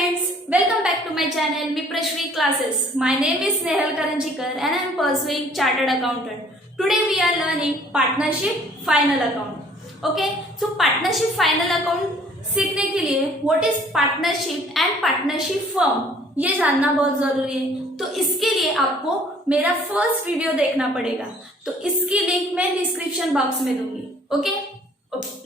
friends, welcome back to my channel Miprashri Classes. My name is Nehal Karanjikar and I am pursuing Chartered Accountant. Today we are learning Partnership Final Account. Okay, so Partnership Final Account सीखने के लिए What is Partnership and Partnership Firm ये जानना बहुत जरूरी है. तो इसके लिए आपको मेरा फर्स्ट वीडियो देखना पड़ेगा. तो इसकी लिंक मैं डिस्क्रिप्शन बॉक्स में दूंगी. Okay,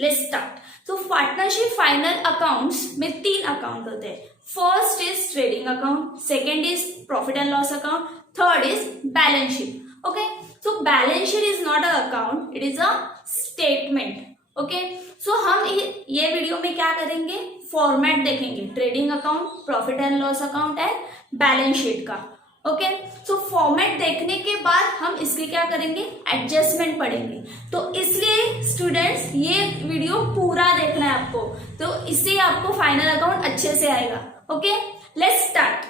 let's start. तो पार्टनरशिप फाइनल अकाउंट्स में 3 अकाउंट होते हैं. First is trading account, second is profit and loss account, third is balance sheet. Okay, so balance sheet is not a account, it is a statement. Okay, so हम ये video में क्या करेंगे, format देखेंगे, trading account, profit and loss account and balance sheet का. Okay, so format देखने के बाद हम इसके क्या करेंगे, एडजस्टमेंट पढ़ेंगे. तो इसलिए स्टूडेंट्स ये वीडियो पूरा देखना है आपको, तो इससे आपको फाइनल अकाउंट अच्छे से आएगा. Okay, let's start.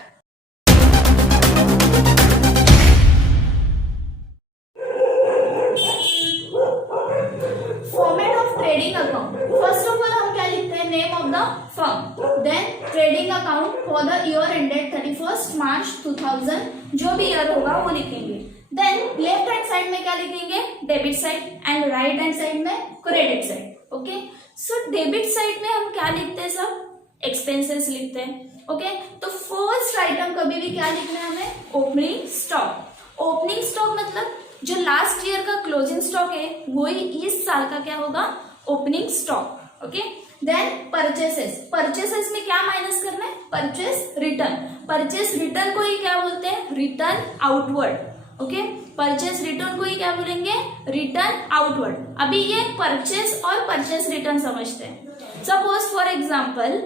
Format of trading account. First of all हम क्या लिखते हैं, name of the firm, then trading account for the year ended 31 March 2000, जो भी ईयर होगा वो लिखेंगे. देन लेफ्ट हैंड साइड में क्या लिखेंगे, debit side, and right hand side में credit side. Okay, so debit side में हम क्या लिखते हैं, सब एक्सपेंसेस लिखते हैं. ओके, तो फर्स्ट आइटम कभी भी क्या लिखना है हमें, ओपनिंग स्टॉक. ओपनिंग स्टॉक मतलब जो लास्ट ईयर का क्लोजिंग स्टॉक है वही इस साल का क्या होगा, opening stock. Okay, then purchases. Purchases में क्या माइनस करना है, परचेस रिटर्न. परचेस रिटर्न को ही क्या बोलते हैं, return outward. Okay, purchase return को ही क्या बोलेंगे, रिटर्न आउटवर्ड. अभी ये परचेस और परचेस रिटर्न समझते हैं. Suppose for example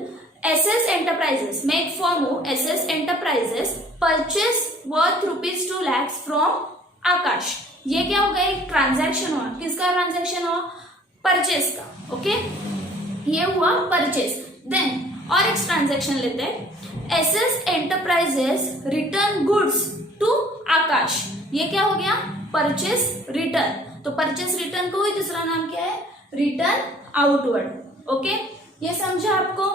SS enterprises, मैं एक फर्म हूं SS enterprises, purchase worth ₹2 lakh from Akash. ये क्या होगा, एक ट्रांजैक्शन हुआ. किसका ट्रांजैक्शन हुआ, परचेस का. ओके, ये हुआ परचेस. देन और एक ट्रांजैक्शन लेते हैं, SS enterprises return goods to Akash. ये क्या हो गया, परचेस रिटर्न. तो परचेस रिटर्न को ही दूसरा नाम क्या है, रिटर्न आउटवर्ड. ओके, ये समझा आपको.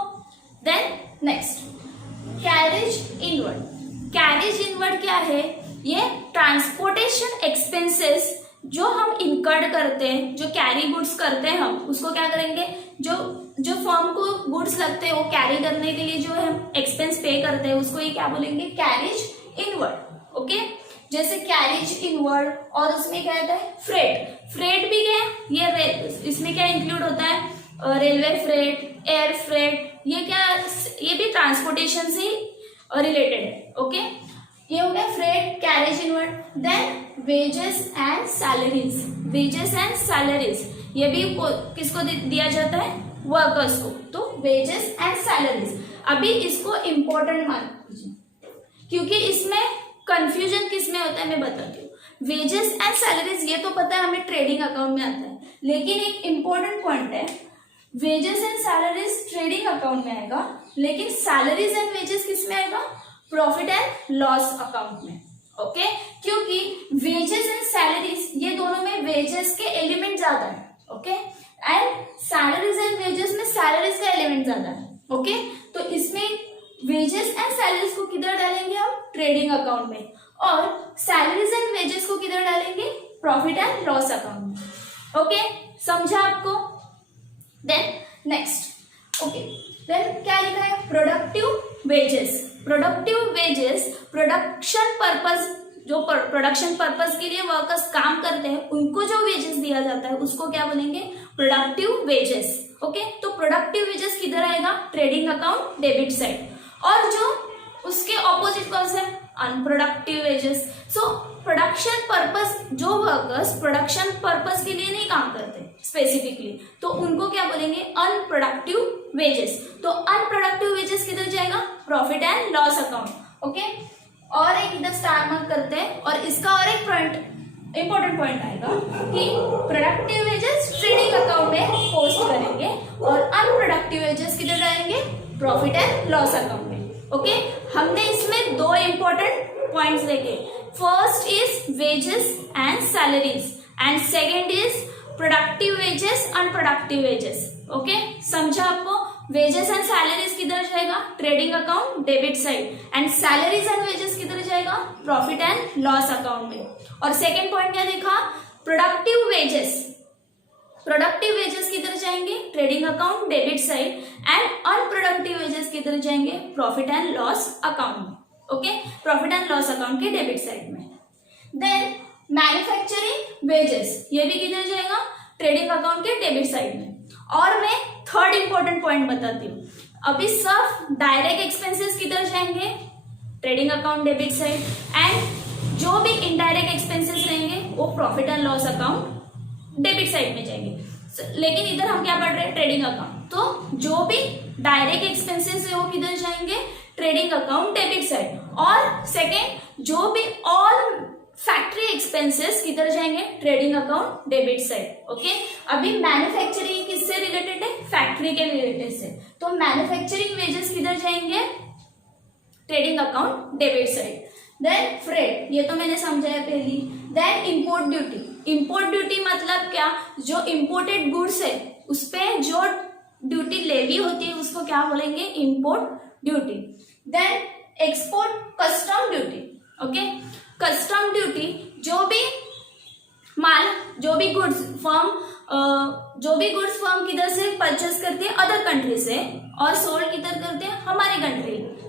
Then next, carriage inward. Carriage inward क्या है, ये ट्रांसपोर्टेशन एक्सपेंसेस जो हम इनकर्ड करते हैं, जो कैरी गुड्स करते हैं हम उसको क्या करेंगे, जो फर्म को गुड्स लगते हैं वो कैरी करने के लिए जो हम एक्सपेंस पे करते हैं उसको ही क्या बोलेंगे, कैरेज इनवर्ड. ओके, जैसे कैरेज इनवर्ड, और उसमें क्या आता है, फ्रेट. फ्रेट भी क्या है, ये इसमें क्या इंक्लूड होता है, रेलवे फ्रेट, एयर फ्रेट. ये भी ट्रांसपोर्टेशन से रिलेटेड है. ओके, ये हो गया freight, carriage inward. Then wages and salaries. Wages and salaries ये भी किसको दिया जाता है, वर्कर्स को. तो वेजेस एंड सैलरीज. अभी इसको इंपॉर्टेंट मान लीजिए क्योंकि इसमें कंफ्यूजन किस में होता है मैं बताती हूँ. वेजेस एंड सैलरीज ये तो पता है हमें, ट्रेडिंग अकाउंट में आता है, लेकिन एक इंपॉर्टेंट पॉइंट है, wages and salaries trading account में आएगा, लेकिन सैलरीज एंड वेजेस किस में आएगा, प्रॉफिट एंड लॉस अकाउंट में. ओके, क्योंकि वेजेस एंड सैलरीज ये दोनों में वेजेस के एलिमेंट ज्यादा है. Okay, and salaries and wages में सैलरीज का एलिमेंट ज्यादा है. ओके, तो इसमें वेजेस एंड सैलरीज को किधर डालेंगे हम, ट्रेडिंग अकाउंट में, और सैलरीज एंड वेजेस को किधर डालेंगे, प्रॉफिट एंड लॉस अकाउंट में. ओके, समझा आपको. देन नेक्स्ट, ओके, देन क्या लिखा है, productive wages. Productive wages production purpose, जो प्रोडक्शन पर्पस के लिए वर्कर्स काम करते हैं उनको जो वेजेस दिया जाता है उसको क्या बोलेंगे, प्रोडक्टिव वेजेस. ओके, तो प्रोडक्टिव वेजेस किधर आएगा, ट्रेडिंग अकाउंट डेबिट साइड. और जो उसके ऑपोजिट कौन सा है, unproductive wages. So production purpose, जो वर्कर्स प्रोडक्शन पर्पस के लिए नहीं काम करते स्पेसिफिकली, तो उनको क्या बोलेंगे, अनप्रोडक्टिव वेजेस. तो अनप्रोडक्टिव वेजेस किधर जाएगा, profit and loss account. Okay, और एक इधर स्टार मार्क करते हैं, और इसका और एक पॉइंट, इंपॉर्टेंट पॉइंट आएगा कि प्रोडक्टिव वेजेस ट्रेडिंग अकाउंट में पोस्ट करेंगे और अनप्रोडक्टिव वेजेस किधर जाएंगे, प्रॉफिट एंड लॉस अकाउंट में. ओके, हमने इसमें 2 इंपॉर्टेंट पॉइंट्स देखे. First is wages and salaries, and second is productive wages, unproductive wages. Okay, समझा आपको. वेजेस एंड सैलरीज किधर जाएगा, trading account debit side, and salaries and wages किधर जाएगा, प्रॉफिट एंड लॉस अकाउंट में। और सेकेंड पॉइंट क्या देखा, प्रोडक्टिव वेजेस, प्रोडक्टिव वेजेस किधर जाएंगे, trading account debit side, and unproductive wages किधर जाएंगे, प्रॉफिट एंड लॉस अकाउंट में। Okay, profit and loss account के डेबिट साइड में। देन मैन्युफैक्चरिंग वेजेस, ये भी किधर जाएगा, ट्रेडिंग अकाउंट के डेबिट साइड में। और मैं थर्ड इंपॉर्टेंट पॉइंट बताती हूँ, अभी सब डायरेक्ट एक्सपेंसेस किधर जाएंगे, trading account debit side, and जो भी इनडायरेक्ट एक्सपेंसेस रहेंगे वो profit and loss account debit side में जाएंगे। लेकिन इधर हम क्या पढ़ रहे हैं, ट्रेडिंग अकाउंट, तो जो भी डायरेक्ट एक्सपेंसेस है वो किधर जाएंगे, ट्रेडिंग अकाउंट डेबिट साइड। और सेकेंड, जो भी ऑल फैक्ट्री एक्सपेंसेस किधर जाएंगे, trading account debit side. Okay, अभी मैन्युफैक्चरिंग किससे रिलेटेड है, फैक्ट्री के रिलेटेड से, तो मैन्युफैक्चरिंग वेजेस किधर जाएंगे, trading account debit side. Then freight, ये तो मैंने समझाया पहली। Then import duty, import duty मतलब क्या, जो इंपोर्टेड गुड्स है उस पे जो ड्यूटी लेवी होती है उसको क्या बोलेंगे, import duty. Then export custom duty. Okay, custom duty, जो भी माल, जो भी गुड्स फर्म किधर से परचेस करती है, अदर कंट्री से, और सोल्ड किधर करते हैं, हमारे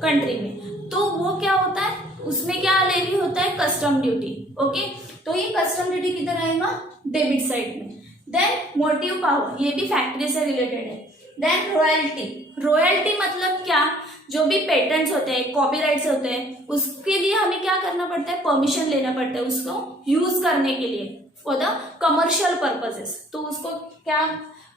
कंट्री में, तो वो क्या होता है, उसमें क्या लेवी होता है, कस्टम ड्यूटी। ओके, तो ये कस्टम ड्यूटी किधर आएगा, डेबिट साइड में। देन मोटिव पावर, ये भी फैक्ट्री से रिलेटेड है। देन रॉयल्टी, रॉयल्टी मतलब क्या, जो भी पेटेंट्स होते हैं, कॉपीराइट्स होते हैं, उसके लिए हमें क्या करना पड़ता है, परमिशन लेना पड़ता है उसको यूज करने के लिए फॉर द कमर्शियल पर्पसेस, तो उसको क्या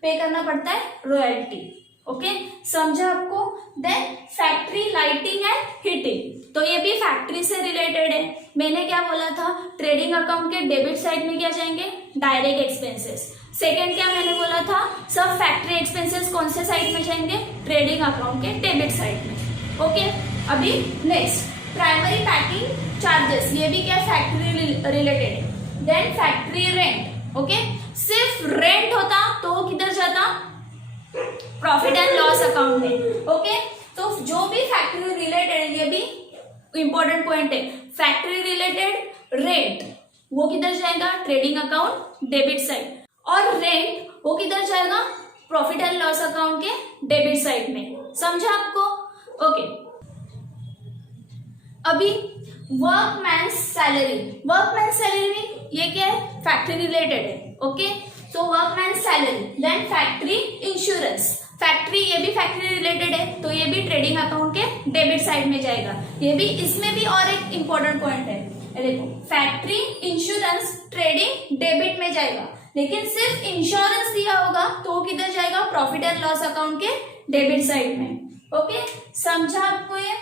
पे करना पड़ता है, रॉयल्टी। ओके, समझा आपको। Then factory lighting and heating, तो ये भी फैक्ट्री से रिलेटेड है। मैंने क्या बोला था, ट्रेडिंग अकाउंट के डेबिट साइड में क्या जाएंगे, डायरेक्ट एक्सपेंसेस। सेकेंड क्या मैंने बोला था, सब फैक्ट्री एक्सपेंसेस कौन से साइड में जाएंगे, ट्रेडिंग अकाउंट के डेबिट साइड में। ओके, अभी नेक्स्ट प्राइमरी पैकिंग चार्जेस, ये भी क्या फैक्ट्री रिलेटेड है। Then factory rent. ओके, सिर्फ रेंट होता तो वो किधर जाता, प्रॉफिट एंड लॉस अकाउंट में। ओके, तो जो भी फैक्ट्री रिलेटेड, ये भी इंपॉर्टेंट पॉइंट है, फैक्ट्री रिलेटेड रेंट वो किधर जाएगा, ट्रेडिंग अकाउंट डेबिट साइड, और रेंट वो किधर जाएगा, प्रॉफिट एंड लॉस अकाउंट के डेबिट साइड में। समझा आपको। ओके, अभी वर्कमैन सैलरी, वर्कमैन सैलरी ये क्या है, फैक्ट्री रिलेटेड है। ओके, तो workman salary. Then factory insurance, factory ये भी फैक्ट्री रिलेटेड है, तो ये भी ट्रेडिंग अकाउंट के डेबिट साइड में जाएगा। ये भी, इसमें भी और एक इंपॉर्टेंट पॉइंट है, देखो फैक्ट्री इंश्योरेंस ट्रेडिंग डेबिट में जाएगा, लेकिन सिर्फ इंश्योरेंस दिया होगा तो वो किधर जाएगा, प्रॉफिट एंड लॉस अकाउंट के डेबिट साइड में। ओके, समझा आपको ये।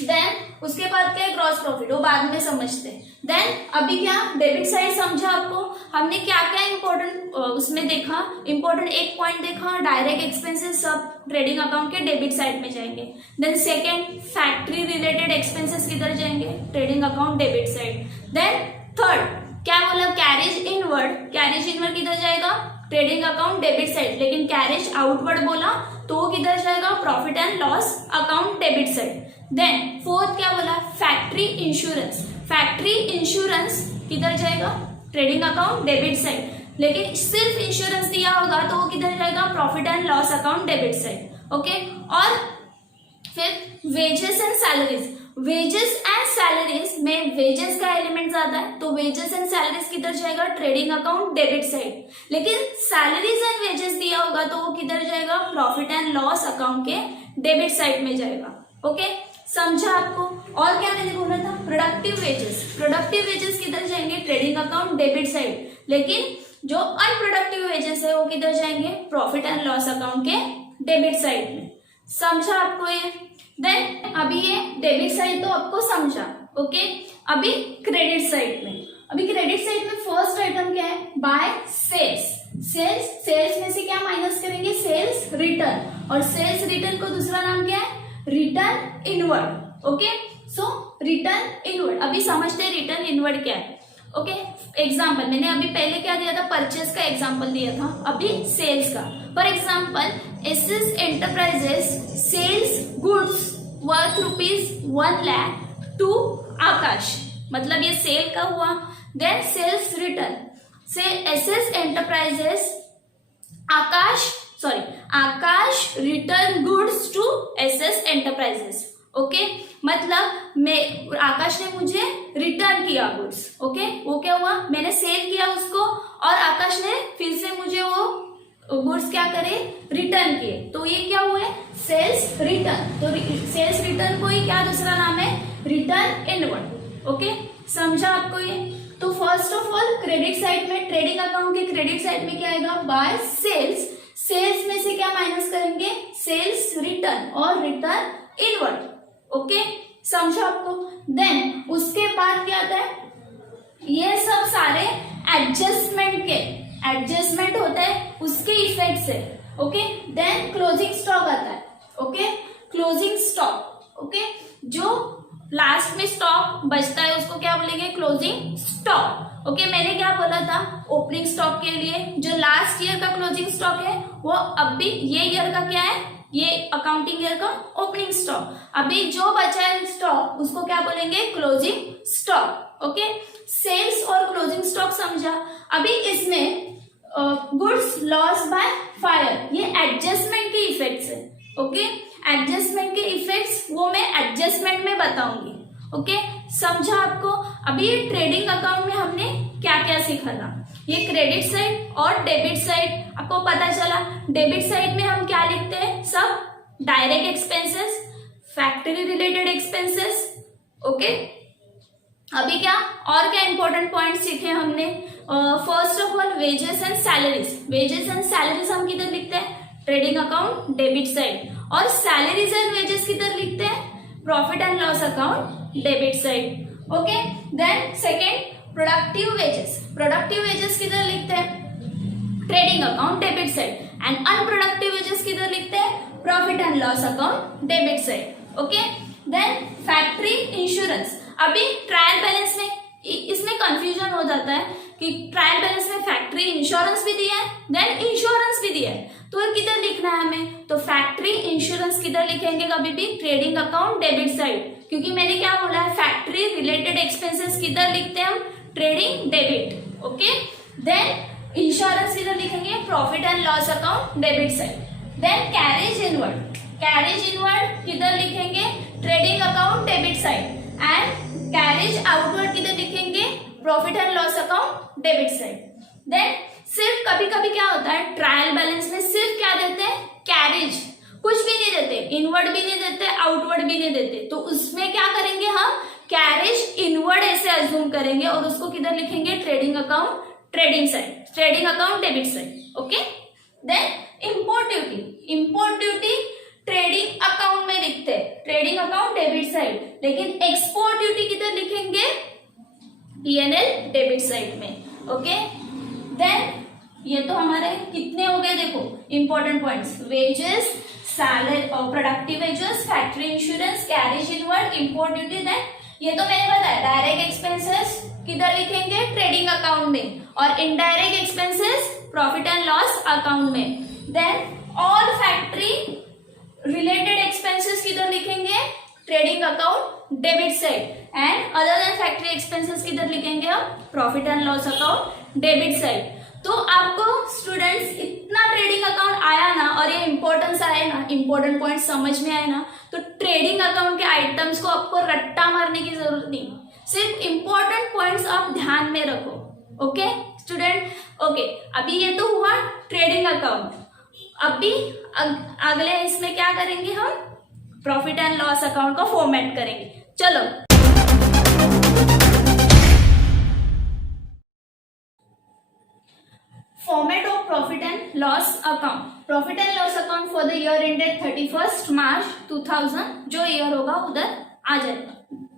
देन उसके बाद क्या है, ग्रॉस प्रॉफिट, वो बाद में समझते हैं। देन अभी क्या, डेबिट साइड समझा आपको, हमने क्या क्या इंपॉर्टेंट उसमें देखा, इंपॉर्टेंट एक पॉइंट देखा, डायरेक्ट एक्सपेंसेस सब ट्रेडिंग अकाउंट के डेबिट साइड में जाएंगे। Then second, factory related expenses किधर जाएंगे, trading account debit side. Then third क्या बोला, कैरेज इनवर्ड, कैरेज इनवर्ड किधर जाएगा, ट्रेडिंग अकाउंट डेबिट साइड, लेकिन कैरेज आउटवर्ड बोला तो वो किधर जाएगा, profit and loss account debit side. Then fourth क्या बोला, फैक्ट्री इंश्योरेंस, फैक्ट्री इंश्योरेंस किधर जाएगा, ट्रेडिंग अकाउंट डेबिट साइड, लेकिन सिर्फ इंश्योरेंस दिया होगा तो वो किधर जाएगा, profit and loss account debit side. Okay, और फिर wages and salaries, wages and salaries में वेजेस का एलिमेंट ज्यादा है, तो वेजेस एंड सैलरीज किधर जाएगा, ट्रेडिंग अकाउंट डेबिट साइड, लेकिन सैलरीज एंड वेजेस दिया होगा तो वो किधर जाएगा, प्रॉफिट एंड लॉस अकाउंट के डेबिट साइड में जाएगा। ओके, समझा आपको। और क्या मैंने बोला था, प्रोडक्टिव वेजेस, प्रोडक्टिव वेजेस किधर जाएंगे, ट्रेडिंग अकाउंट डेबिट साइड, लेकिन जो अनप्रोडक्टिव वेजेस है वो किधर जाएंगे, प्रॉफिट एंड लॉस अकाउंट के डेबिट साइड में। समझा आपको ये। देन अभी ये डेबिट साइड तो आपको समझा। ओके, अभी क्रेडिट साइड में, अभी क्रेडिट साइड में फर्स्ट आइटम क्या है, बाय सेल्स, सेल्स में से क्या माइनस करेंगे, सेल्स रिटर्न, और सेल्स रिटर्न को दूसरा नाम क्या है, रिटर्न इनवर्ड। ओके, सो रिटर्न इनवर्ड, अभी समझते हैं रिटर्न इनवर्ड क्या है। ओके। एग्जाम्पल मैंने अभी पहले क्या दिया था, परचेज का एग्जाम्पल दिया था, अभी सेल्स का। For example SS enterprises sales goods worth ₹1,00,000 to Akash, मतलब ये सेल का हुआ। देन सेल्स रिटर्न से SS enterprises Akash return goods to SS enterprises. Okay, मतलब मैं आकाश ने मुझे रिटर्न किया गुड्स। ओके, वो क्या हुआ, मैंने सेल किया उसको और आकाश ने फिर से मुझे वो गुड्स क्या करे, रिटर्न किए, तो ये क्या हुए, सेल्स रिटर्न। तो सेल्स रिटर्न को ही क्या दूसरा नाम है, रिटर्न इनवर्ड। ओके, समझा आपको ये। तो first of all credit side में, ट्रेडिंग अकाउंट के क्रेडिट साइड में क्या आएगा, बाय सेल्स। सेल्स में से क्या माइनस करेंगे, सेल्स रिटर्न और रिटर्न इनवर्ड। ओके, समझा आपको। देन उसके बाद क्या आता है, ये सब सारे एडजस्टमेंट होता है उसके इफेक्ट से। ओके, देन क्लोजिंग स्टॉक आता है। Okay, closing stock. ओके, जो लास्ट में स्टॉक बचता है उसको क्या बोलेंगे, क्लोजिंग स्टॉक। ओके, मैंने क्या बोला था, ओपनिंग स्टॉक के लिए जो लास्ट ईयर का क्लोजिंग स्टॉक है वो अभी ये ईयर का क्या है, ये अकाउंटिंग ईयर का ओपनिंग स्टॉक। अभी जो बचा है स्टॉक उसको क्या बोलेंगे, क्लोजिंग स्टॉक। ओके, सेल्स और क्लोजिंग स्टॉक समझा। अभी इसमें गुड्स लॉस बाय फायर, ये एडजस्टमेंट के इफेक्ट्स है। ओके, एडजस्टमेंट के इफेक्ट्स वो मैं एडजस्टमेंट में बताऊंगी। ओके, समझा आपको। अभी ट्रेडिंग अकाउंट में हमने क्या क्या सीखा था, ये क्रेडिट साइड और डेबिट साइड आपको पता चला। डेबिट साइड में हम क्या लिखते हैं, सब direct expenses, factory related expenses. Okay, अभी क्या और क्या इंपॉर्टेंट पॉइंट सीखे हमने, first of all wages and salaries. Wages and salaries हम किधर लिखते हैं, ट्रेडिंग अकाउंट डेबिट साइड, और सैलरीज एंड वेजेस किधर लिखते हैं, profit and loss account debit side. Okay, then second productive wages. Productive wages किधर लिखते हैं, trading account debit side, and unproductive wages किधर लिखते हैं, profit and loss account debit side. Okay, then factory insurance. अभी ट्रायल बैलेंस में इसमें confusion हो जाता है कि ट्रायल बैलेंस में फैक्ट्री इंश्योरेंस भी दिया है, देन इंश्योरेंस भी दिया है, तो किधर लिखना है हमें, तो फैक्ट्री इंश्योरेंस किधर लिखेंगे कभी भी, ट्रेडिंग अकाउंट डेबिट साइड, क्योंकि मैंने क्या बोला है, फैक्ट्री रिलेटेड एक्सपेंसेस किधर लिखते हैं हम, trading debit. Okay, then insurance किधर लिखेंगे, profit and loss account debit side. Then carriage inward, carriage inward किधर लिखेंगे, trading account debit side, and carriage outward किधर लिखेंगे, profit and loss account debit side. Then सिर्फ कभी कभी क्या होता है, ट्रायल बैलेंस में सिर्फ क्या देते हैं, कैरेज, कुछ भी नहीं देते, इनवर्ड भी नहीं देते, आउटवर्ड भी नहीं देते, तो उसमें क्या करेंगे हम, कैरेज इनवर्ड ऐसे अज्यूम करेंगे और उसको किधर लिखेंगे, trading account trading side, trading account debit side. Okay, then import duty, import duty trading account में लिखते हैं, ट्रेडिंग अकाउंट डेबिट साइड, लेकिन एक्सपोर्ट ड्यूटी किधर लिखेंगे, पीएनएल डेबिट साइड में। ओके, देन ये तो हमारे कितने हो गए, देखो इंपॉर्टेंट पॉइंट्स, वेजेस, सैलरी और productive wages, factory insurance, carriage inward, import duty. Then ये तो मैंने बताया, डायरेक्ट एक्सपेंसेस किधर लिखेंगे, ट्रेडिंग अकाउंट में, और indirect expenses profit and loss account में। Then all factory related expenses किधर लिखेंगे, trading account debit side, and other than factory expenses किधर लिखेंगे हम, profit and loss account debit side. तो आपको स्टूडेंट्स इतना ट्रेडिंग अकाउंट आया ना, और ये इंपॉर्टेंस आए ना, इंपॉर्टेंट पॉइंट समझ में आए ना, तो ट्रेडिंग अकाउंट के आइटम्स को आपको रट्टा मारने की जरूरत नहीं, सिर्फ इंपॉर्टेंट पॉइंट्स आप ध्यान में रखो। ओके स्टूडेंट, ओके, अभी ये तो हुआ ट्रेडिंग अकाउंट। अभी अगले इसमें क्या करेंगे हम, प्रॉफिट एंड लॉस अकाउंट का फॉर्मेट करेंगे। चलो, format of profit and loss account. Profit and loss account for the year ended 31 March 2000, जो ईयर होगा उधर आ जाएगा।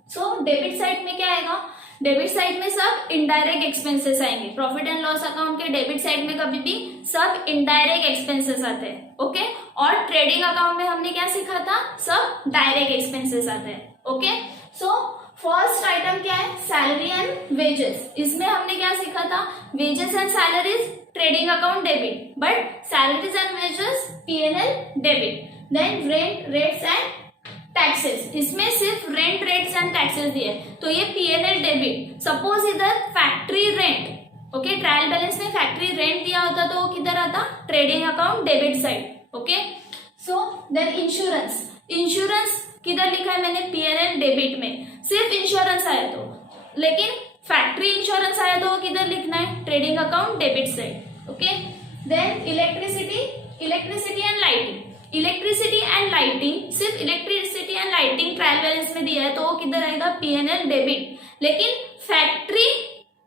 सो डेबिट साइड में क्या आएगा, डेबिट साइड में सब इनडायरेक्ट एक्सपेंसेस आएंगे। प्रॉफिट एंड लॉस अकाउंट के डेबिट साइड में कभी भी सब इनडायरेक्ट एक्सपेंसेस आते हैं। ओके, और ट्रेडिंग अकाउंट में हमने क्या सीखा था, सब डायरेक्ट एक्सपेंसेस आते हैं। ओके, सो फर्स्ट आइटम क्या है, सैलरी एंड वेजेस। इसमें हमने क्या सीखा था, wages and salaries trading account debit, but salaries and wages P&L debit. Then rent, rates and taxes, इसमें सिर्फ रेंट, रेट्स एंड टैक्सेस दिए, तो ये P&L डेबिट। सपोज इधर factory rent, okay, trial balance में फैक्ट्री रेंट दिया होता तो वो किधर आता, trading account debit side, okay. So then insurance, insurance किधर लिखा है मैंने, P&L डेबिट में, सिर्फ इंश्योरेंस आया तो, लेकिन फैक्ट्री इंश्योरेंस आया तो वो किधर लिखना है, trading account debit side, okay. Then electricity, electricity and lighting, electricity and lighting, सिर्फ electricity and lighting trial balance में दिया है तो वो किधर आएगा, P&L डेबिट, लेकिन फैक्ट्री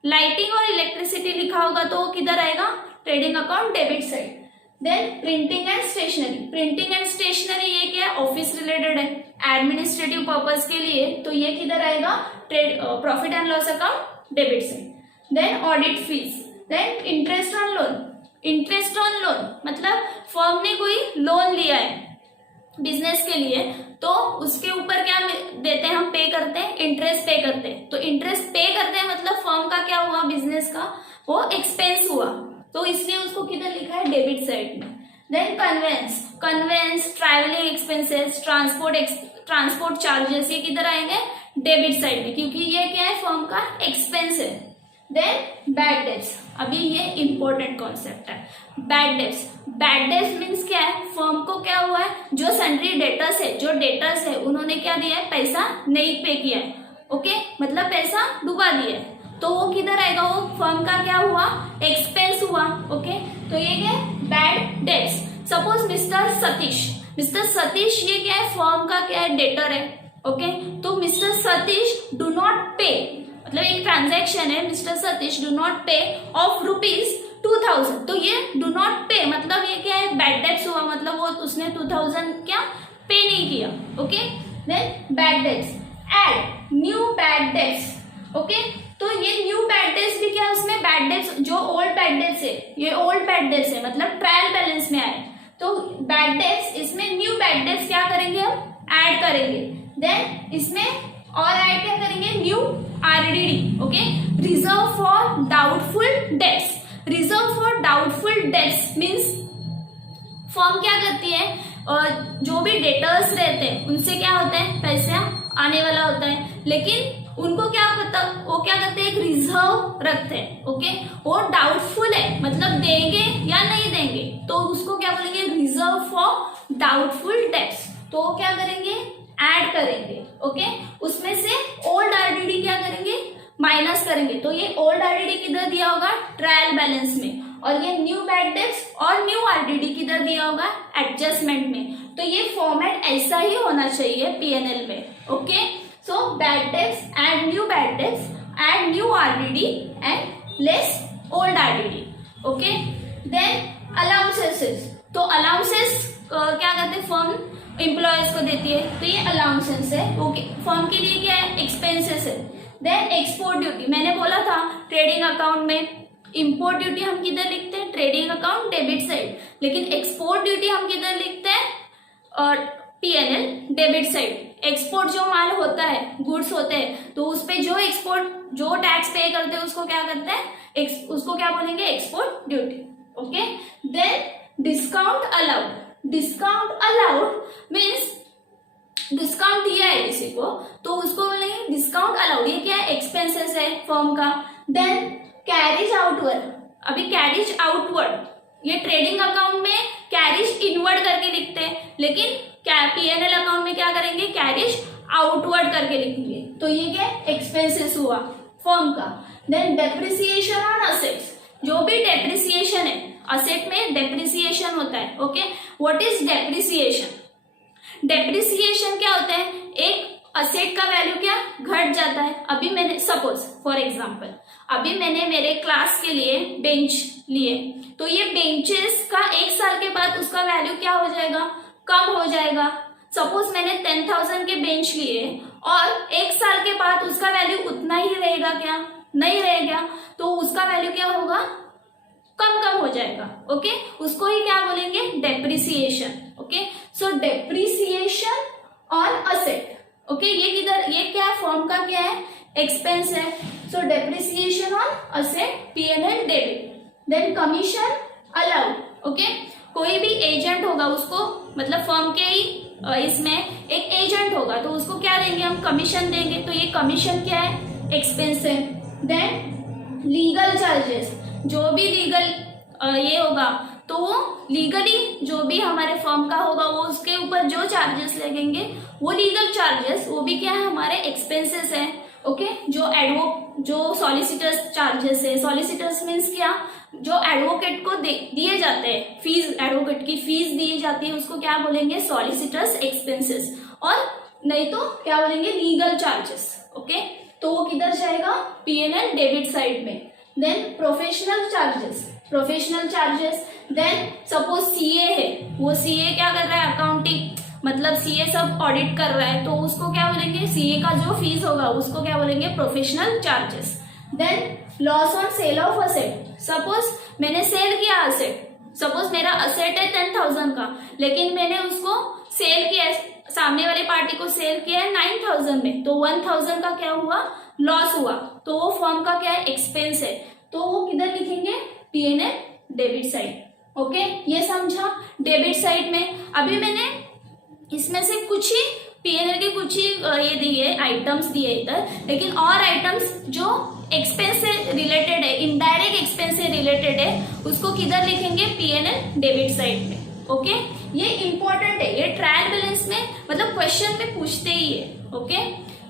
लाइटिंग और इलेक्ट्रिसिटी लिखा होगा तो वो किधर आएगा, trading account debit side. Then printing and stationery, printing and stationery ये क्या है, ऑफिस रिलेटेड है, एडमिनिस्ट्रेटिव पर्पस के लिए, तो ये किधर आएगा, profit and loss account debit side. Then audit fees, then interest on loan, interest on loan मतलब फर्म ने कोई लोन लिया है बिजनेस के लिए, तो उसके ऊपर क्या देते हैं हम, पे करते हैं, इंटरेस्ट पे करते हैं, तो इंटरेस्ट पे करते हैं मतलब फर्म का क्या हुआ, बिजनेस का वो एक्सपेंस हुआ, तो इसलिए उसको किधर लिखा है, डेबिट साइड में। Then conveyance, conveyance, travelling expenses, transport charges, ये किधर आएंगे, डेबिट साइड में, क्योंकि ये क्या है, फर्म का एक्सपेंस है। देन बैड डेब्ट्स, अभी ये इंपॉर्टेंट कॉन्सेप्ट है, bad debts. Bad debts means क्या है, फर्म को क्या हुआ है, जो सन्ड्री डेटर्स है, जो डेटर्स है उन्होंने क्या दिया है, पैसा नहीं पे किया है, ओके, मतलब पैसा डुबा दिया है, तो वो किधर आएगा, वो फर्म का क्या हुआ, एक्सपेंस हुआ, ओके, तो ये क्या है, bad debts. Suppose mister Satish, mister Satish ये क्या है, फर्म का क्या है, डेटर है, ओके, तो मिस्टर सतीश डू नॉट पे, मतलब एक ट्रांजैक्शन है, मिस्टर सतीश डू नॉट पे ऑफ ₹2000, तो ये डू नॉट पे मतलब ये क्या है, बैड डेब्ट्स हुआ, मतलब वो उसने 2000 क्या पे नहीं किया, okay. Then bad debts, add new bad debts, okay, तो ये न्यू बैड डेब्ट्स भी क्या है, उसमें बैड डेब्ट्स जो ओल्ड बैड डेब्ट्स है, ये ओल्ड बैड डेब्ट्स है, मतलब ट्रायल बैलेंस में आए, तो बैड डेब्ट्स, इसमें न्यू बैड डेब्ट्स क्या करेंगे, हम ऐड करेंगे। देन इसमें और ऐड क्या करेंगे, new RDD, okay, reserve for doubtful debts. Reserve for doubtful debts means firm क्या करती है, जो भी डेटर्स रहते हैं उनसे क्या होता है, पैसा आने वाला होता है, लेकिन उनको क्या पता, वो क्या करते हैं, एक रिजर्व रखते हैं, ओके, वो डाउटफुल है मतलब देंगे या नहीं देंगे, तो उसको क्या बोलेंगे, रिजर्व फॉर डाउटफुल डेब्ट्स, तो वो क्या करेंगे, ऐड करेंगे, ओके, उसमें से ओल्ड RDD क्या करेंगे, माइनस करेंगे, तो ये ओल्ड RDD किधर दिया होगा, ट्रायल बैलेंस में, और ये न्यू बैड डेब्ट्स और न्यू RDD किधर दिया होगा, एडजस्टमेंट में, तो ये फॉर्मेट ऐसा ही होना चाहिए P&L में, okay. So bad debts, add new bad debts, add new RDD and less old RDD, okay. Then allowances, तो allowances क्या करते हैं, फर्म एम्प्लॉयज को देती है, तो ये अलाउंसेस है, ओके, फर्म के लिए क्या है, एक्सपेंसेस है। देन एक्सपोर्ट ड्यूटी, मैंने बोला था ट्रेडिंग अकाउंट में इंपोर्ट ड्यूटी हम किधर लिखते हैं, ट्रेडिंग अकाउंट डेबिट साइड, लेकिन एक्सपोर्ट ड्यूटी हम किधर लिखते हैं, और P&L डेबिट साइड। एक्सपोर्ट जो माल होता है, गुड्स होते हैं, तो उस पे जो एक्सपोर्ट, जो टैक्स पे करते हैं उसको क्या करते हैं, उसको क्या बोलेंगे, export duty, okay. Then discount allowed, discount allowed means discount दिया है किसी को तो उसको बोलेंगे डिस्काउंट अलाउड, ये क्या है, एक्सपेंसेस है फर्म का। देन कैरिज आउटवर्ड, अभी कैरिज आउटवर्ड ये ट्रेडिंग अकाउंट में कैरिज इनवर्ड करके लिखते हैं, लेकिन P&L अकाउंट में क्या करेंगे, कैरिज आउटवर्ड करके लिखेंगे, तो ये क्या एक्सपेंसेस हुआ फर्म का। देन डेप्रिसिएशन ऑन असेट्स, जो भी डेप्रिसिएशन है, असेट में डेप्रिसिएशन होता है, okay. What is depreciation, depreciation क्या होता है, एक असेट का वैल्यू क्या घट जाता है। अभी मैंने सपोज फॉर एग्जांपल, अभी मैंने मेरे क्लास के लिए बेंच लिए, तो ये बेंचेस का 1 साल के बाद उसका वैल्यू क्या हो जाएगा, कम हो जाएगा। सपोज मैंने 10,000 के बेंच लिए और 1 साल के बाद उसका वैल्यू उतना ही रहेगा क्या, नहीं रहेगा, तो उसका वैल्यू क्या होगा, कम हो जाएगा, ओके। उसको ही क्या बोलेंगे, depreciation, okay. So depreciation on asset, okay, ये किधर, ये क्या फर्म का क्या है, एक्सपेंस है. So depreciation on asset P&L debit. Then commission allowed. Okay, कोई भी एजेंट होगा उसको, मतलब फर्म के ही इसमें एक एजेंट होगा तो उसको क्या देंगे हम, कमीशन देंगे. तो ये कमीशन क्या है, एक्सपेंस है. देन लीगल चार्जेस, जो भी लीगल ये होगा तो वो लीगली जो भी हमारे फर्म का होगा वो उसके ऊपर जो चार्जेस लगेंगे वो लीगल चार्जेस, वो भी क्या है, हमारे एक्सपेंसेस है. ओके, जो सॉलिसिटर्स चार्जेस है, सॉलिसिटर्स मीन्स क्या, जो एडवोकेट को दिए जाते हैं फीस, एडवोकेट की फीस दी जाती है उसको क्या बोलेंगे, सॉलिसिटर्स एक्सपेंसेस. और नहीं तो क्या बोलेंगे, लीगल चार्जेस. ओके, तो वो किधर जाएगा, P&L डेबिट साइड में. Then professional charges, professional charges. Then suppose CA है, वो CA क्या कर रहा है, अकाउंटिंग, मतलब CA सब ऑडिट कर रहा है तो उसको क्या बोलेंगे, CA का जो फीस होगा उसको क्या बोलेंगे, professional charges. Then loss on sale of asset, suppose मैंने सेल किया असेट, सपोज मेरा असेट है 10,000 का लेकिन मैंने उसको सेल किया, सामने वाली पार्टी को सेल किया है 9,000 में, तो 1,000 का क्या हुआ, लॉस हुआ. तो वो फर्म का क्या है, एक्सपेंस है. तो वो किधर लिखेंगे, P&L डेबिट साइड. ओके, ये समझा डेबिट साइड में. अभी मैंने इसमें से कुछ ही P&L के कुछ ही ये दिए आइटम्स दिए इधर, लेकिन और आइटम्स जो एक्सपेंस से रिलेटेड है, इनडायरेक्ट एक्सपेंस से रिलेटेड है, उसको किधर लिखेंगे, P&L डेबिट साइड में. ओके, ये इंपॉर्टेंट है, ये ट्रायल बैलेंस में मतलब क्वेश्चन में पूछते ही है. Okay,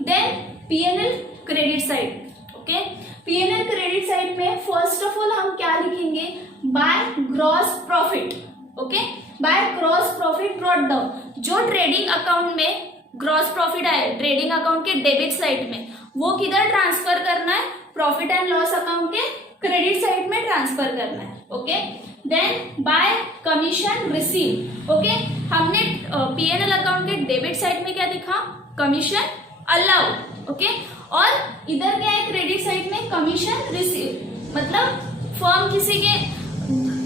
then P&L credit side. Okay, P&L credit side में फर्स्ट ऑफ ऑल हम क्या लिखेंगे, by gross profit. Okay, by gross profit brought down, जो ट्रेडिंग अकाउंट में ग्रॉस प्रॉफिट आए ट्रेडिंग अकाउंट के डेबिट साइड में, वो किधर ट्रांसफर करना है, प्रॉफिट एंड लॉस अकाउंट के क्रेडिट साइड में ट्रांसफर करना है. Okay, then by commission receive. Okay, हमने P&L अकाउंट के डेबिट साइड में क्या दिखा, कमीशन अलाउड. ओके, और इधर क्या है, क्रेडिट साइड में कमीशन रिसीव, मतलब फर्म किसी के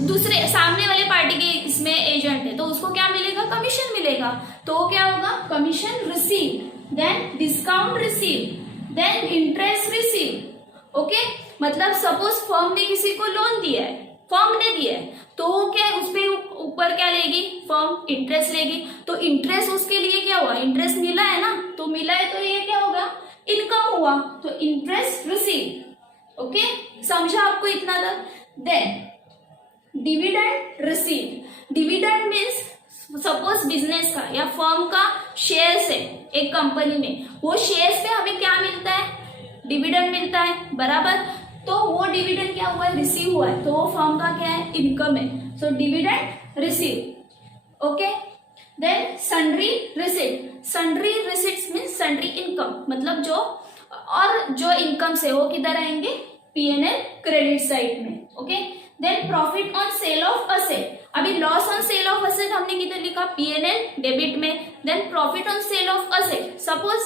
दूसरे सामने वाले पार्टी के इसमें एजेंट है तो उसको क्या मिलेगा, कमीशन मिलेगा. तो क्या होगा, commission receive. Then discount receive. Then interest receive. Okay, मतलब सपोज फर्म ने किसी को लोन दिया है, फर्म ने दिया है तो वो क्या है, उस पे ऊपर क्या लेगी, फर्म इंटरेस्ट लेगी. तो इंटरेस्ट उसके लिए क्या हुआ, इंटरेस्ट मिला है ना, तो मिला है तो ये क्या होगा, इनकम हुआ, तो इंटरेस्ट रिसीव. ओके, समझा आपको इतना तक. Then dividend receive. Dividend means suppose business का या फर्म का शेयर्स है एक कंपनी में, वो शेयर्स पे हमें क्या मिलता है, डिविडेंड मिलता है, बराबर. तो वो डिविडेंड क्या हुआ है, रिसीव हुआ है, तो वो फर्म का क्या है, इनकम है. So dividend receive. Okay, then sundry receipt. Sundry receipts means sundry income, मतलब जो इनकम से वो किधर आएंगे, P&L क्रेडिट साइड में. Okay, then profit on sale of asset. अभी loss on sale of asset हमने किधर लिखा, P&L डेबिट में. Then profit on sale of asset, suppose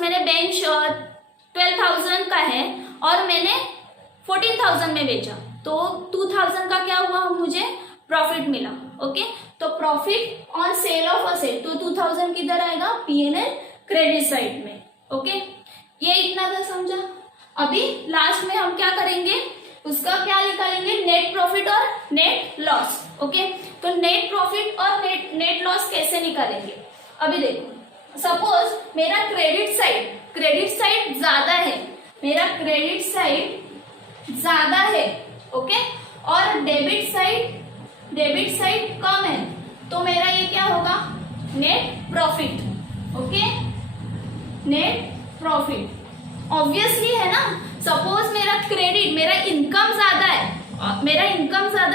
मैंने बेंच 12,000 का है और मैंने 14,000 में बेचा तो 2,000 का क्या हुआ, मुझे प्रॉफिट मिला. ओके, तो profit on sale of asset, तो 2,000 किधर आएगा, P&L क्रेडिट साइड में. ओके, ये इतना तो समझा. अभी लास्ट में हम क्या करेंगे, उसका क्या निकालेंगे, नेट प्रॉफिट और नेट लॉस. ओके, तो नेट प्रॉफिट और नेट लॉस कैसे निकालेंगे. अभी देखो, सपोज मेरा क्रेडिट साइड ज्यादा है, मेरा क्रेडिट साइड ज्यादा है. ओके, और डेबिट साइड कम है, तो मेरा ये क्या होगा, net profit. Okay, net profit obviously है ना. सपोज मेरा इनकम ज्यादा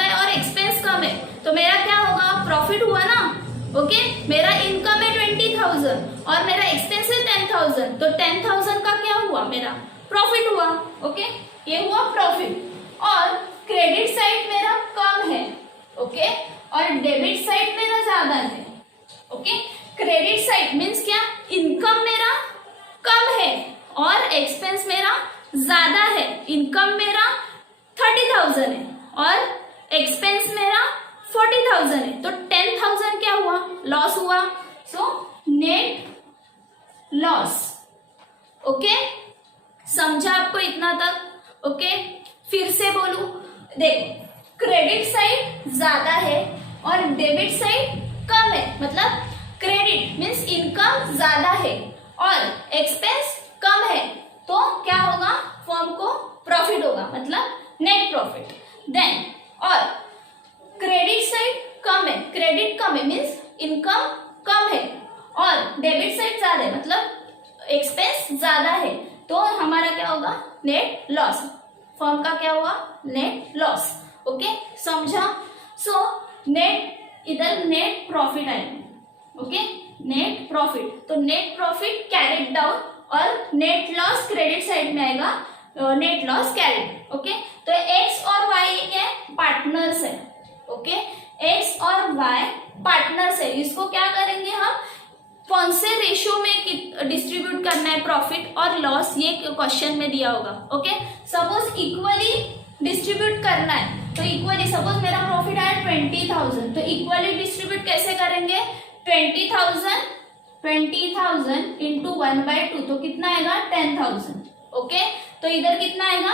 है और एक्सपेंस कम है, तो मेरा क्या होगा, प्रॉफिट हुआ ना. ओके, मेरा इनकम है 20,000 और मेरा एक्सपेंस है 10,000, तो 10,000 का क्या हुआ, मेरा प्रॉफिट हुआ. ओके, ये हुआ प्रॉफिट. और क्रेडिट साइड मेरा कम है. ओके, और डेबिट साइड मेरा ज्यादा है. ओके, क्रेडिट साइड मीन्स क्या, इनकम मेरा कम है और एक्सपेंस मेरा ज्यादा है. इनकम मेरा 30,000 है और एक्सपेंस मेरा 40,000 है, तो 10,000 क्या हुआ, लॉस हुआ. So net loss. ओके, समझा आपको इतना तक? ओके, फिर से बोलूं, देखो क्रेडिट साइड ज्यादा है और डेबिट साइड कम है, मतलब क्रेडिट मीन्स इनकम ज्यादा है और एक्सपेंस कम है, तो क्या होगा, फर्म को प्रॉफिट होगा, मतलब नेट प्रॉफिट। देन और क्रेडिट साइड कम है, क्रेडिट कम है मीन्स इनकम कम है और डेबिट साइड ज्यादा है, मतलब एक्सपेंस ज्यादा है, तो हमारा क्या होगा, नेट लॉस। फर्म का क्या हुआ, नेट लॉस। ओके, समझा? सो नेट, इधर नेट प्रॉफिट आएगा। ओके, नेट प्रॉफिट, तो नेट प्रॉफिट कैरिड डाउन और नेट लॉस क्रेडिट साइड में आएगा, नेट लॉस कैरिड। ओके, तो एक्स और वाई क्या है, पार्टनर्स है। ओके, एक्स और वाई पार्टनर्स है, इसको क्या करेंगे हम, कौन से रेशियो में डिस्ट्रीब्यूट करना है प्रॉफिट और लॉस, ये क्वेश्चन में दिया होगा। ओके, सपोज इक्वली डिस्ट्रीब्यूट करना है, तो इक्वली, सपोज मेरा प्रॉफिट आया 20,000, तो इक्वली डिस्ट्रीब्यूट कैसे करेंगे, 20,000 इंटू 1/2, तो कितना आएगा, 10,000। ओके, तो इधर कितना आएगा,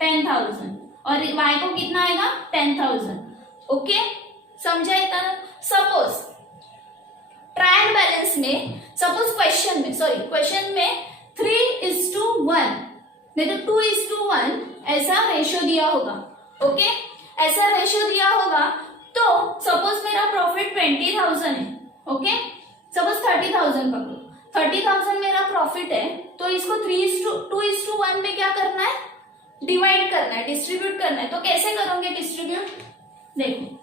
10,000 और y को कितना आएगा, 10,000। ओके, समझा इतना? सपोज ट्रायल बैलेंस में, सपोज क्वेश्चन में 3:1 नहीं तो 2:1 ऐसा रेशियो दिया होगा। ओके, ऐसा रेशियो दिया होगा, तो सपोज मेरा प्रॉफिट 20,000 है। ओके, सपोज 30,000 पकड़ो, 30,000 मेरा प्रॉफिट है, तो इसको 3:2:1 में क्या करना है, डिवाइड करना है, डिस्ट्रीब्यूट करना है। तो कैसे करोगे डिस्ट्रीब्यूट, देखो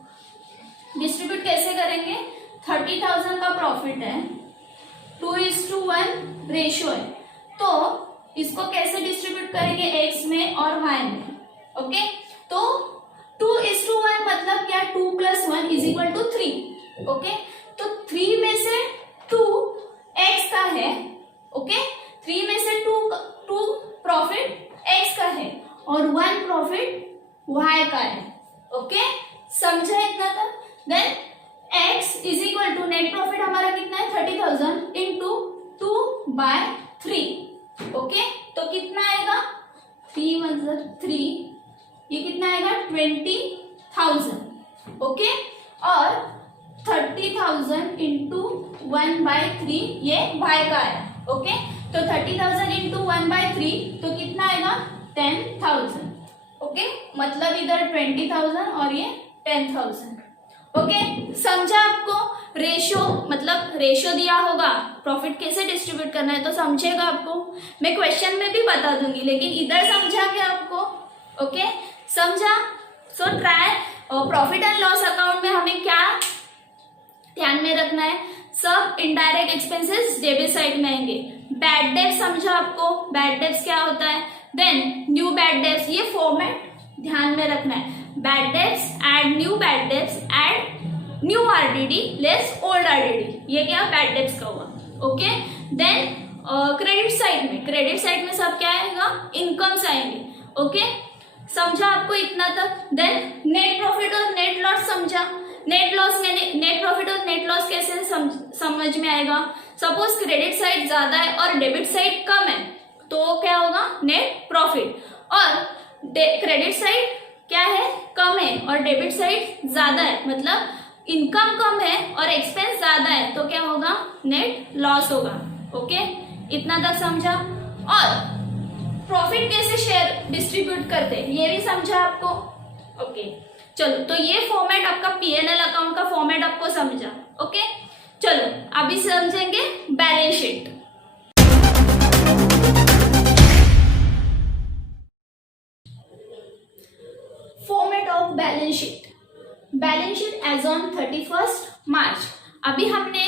डिस्ट्रीब्यूट कैसे करेंगे, 30,000 का प्रॉफिट है, 2:1 रेशियो है, तो इसको कैसे डिस्ट्रीब्यूट करेंगे, एक्स में और वाई में। ओके, तो 2:1 मतलब क्या, 2 + 1 = 3। ओके, तो 3 में से 2 एक्स का है। ओके, 3 में से 2 प्रॉफिट एक्स का है और 1 प्रॉफिट वाई का है। ओके, समझा इतना तक? देन x = नेट प्रॉफिट हमारा कितना है, 30,000 इंटू 2/3। ओके, तो कितना आएगा, 3 मतलब 3, ये कितना आएगा, 20,000। ओके, और 30,000 इंटू 1/3 ये y का है। ओके, तो 30,000 इंटू 1/3 तो कितना आएगा, 10,000। ओके, मतलब इधर 20,000 और ये 10,000। ओके, समझा आपको? रेशियो, मतलब रेशियो दिया होगा, प्रॉफिट कैसे डिस्ट्रीब्यूट करना है तो समझेगा आपको, मैं क्वेश्चन में भी बता दूंगी, लेकिन इधर समझा क्या आपको? ओके, समझा? So try profit and loss account में हमें क्या ध्यान में रखना है, सब इनडायरेक्ट एक्सपेंसेस डेबिट साइड में आएंगे। बैड डेब्ट समझा आपको, बैड डेब्ट क्या होता है, देन न्यू बैड डेब्ट, ये फॉर्मेट ध्यान में रखना है, bad debts, add new bad debts, add new RDD less old RDD, ये क्या बैड डेब्ट्स का हुआ। ओके, देन क्रेडिट साइड में सब क्या आएगा, इनकम्स आएंगे। ओके, समझा आपको इतना तक? देन नेट प्रॉफिट और नेट लॉस समझा, नेट लॉस में नेट प्रॉफिट और नेट लॉस कैसे समझ में आएगा, सपोज क्रेडिट साइड ज्यादा है और डेबिट साइड कम है, तो क्या होगा, नेट प्रॉफिट, और क्रेडिट साइड क्या है, कम है और डेबिट साइड ज्यादा है, मतलब इनकम कम है और एक्सपेंस ज्यादा है, तो क्या होगा, नेट लॉस होगा। ओके, इतना तक समझा? और प्रॉफिट कैसे शेयर डिस्ट्रीब्यूट करते हैं ये भी समझा आपको। ओके, चलो, तो ये फॉर्मेट आपका P&L अकाउंट का फॉर्मेट आपको समझा। ओके, चलो अभी समझेंगे balance sheet. Format of balance sheet, balance sheet as on 31 March. अभी हमने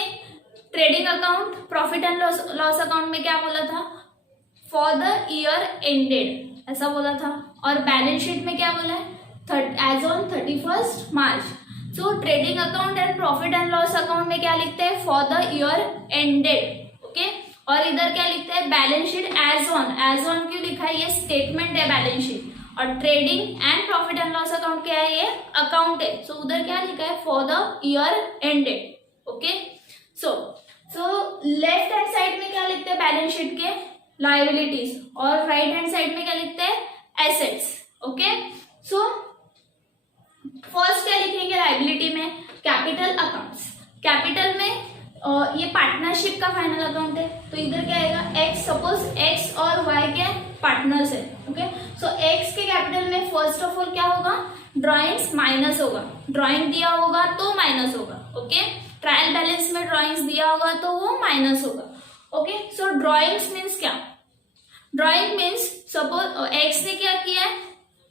trading account, profit and loss account में क्या बोला था, फॉर द ईयर एंडेड ऐसा बोला था, और बैलेंस शीट में क्या बोला है, as on 31 March. So trading account and profit and loss account में क्या लिखते हैं, for the year ended. Okay, और इधर क्या लिखते हैं, बैलेंस शीट एज ऑन क्यों लिखा है, ये स्टेटमेंट है बैलेंस शीट, और trading and profit and loss account क्या है, ये अकाउंट है। सो उधर क्या लिखा है, for the year ended. Okay, so so left hand side में क्या लिखते हैं बैलेंस शीट के, लायबिलिटीज, और राइट हैंड साइड में क्या लिखते हैं एसेट्स। ओके, सो फर्स्ट क्या लिखेंगे लायबिलिटी में, कैपिटल अकाउंट्स। कैपिटल में ये पार्टनरशिप का फाइनल अकाउंट है, तो इधर क्या आएगा एक्स, सपोज एक्स और वाई क्या पार्टनर्स है। ओके, सो एक्स के कैपिटल में फर्स्ट ऑफ ऑल क्या होगा, ड्रॉइंग्स माइनस होगा, ड्रॉइंग दिया होगा तो माइनस होगा। ओके, ट्रायल बैलेंस में ड्रॉइंग्स दिया होगा तो वो माइनस होगा। ओके, सो ड्रॉइंग्स मीन्स क्या, ड्रॉइंग मीन्स सपोज एक्स ने क्या किया है,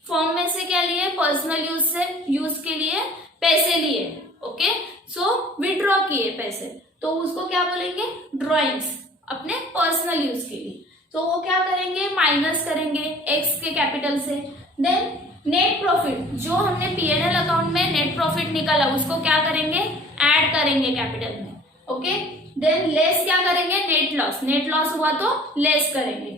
फॉर्म में से क्या लिए, पर्सनल यूज से, यूज के लिए पैसे लिए। ओके, सो विड्रॉ किए पैसे, तो उसको क्या बोलेंगे, ड्रॉइंग्स, अपने पर्सनल यूज के लिए। तो वो क्या करेंगे, माइनस करेंगे एक्स के कैपिटल से। देन नेट प्रॉफिट, जो हमने पीएनएल अकाउंट में नेट प्रॉफिट निकाला उसको क्या करेंगे, ऐड करेंगे कैपिटल में। ओके, देन लेस क्या करेंगे, नेट लॉस, नेट लॉस हुआ तो लेस करेंगे।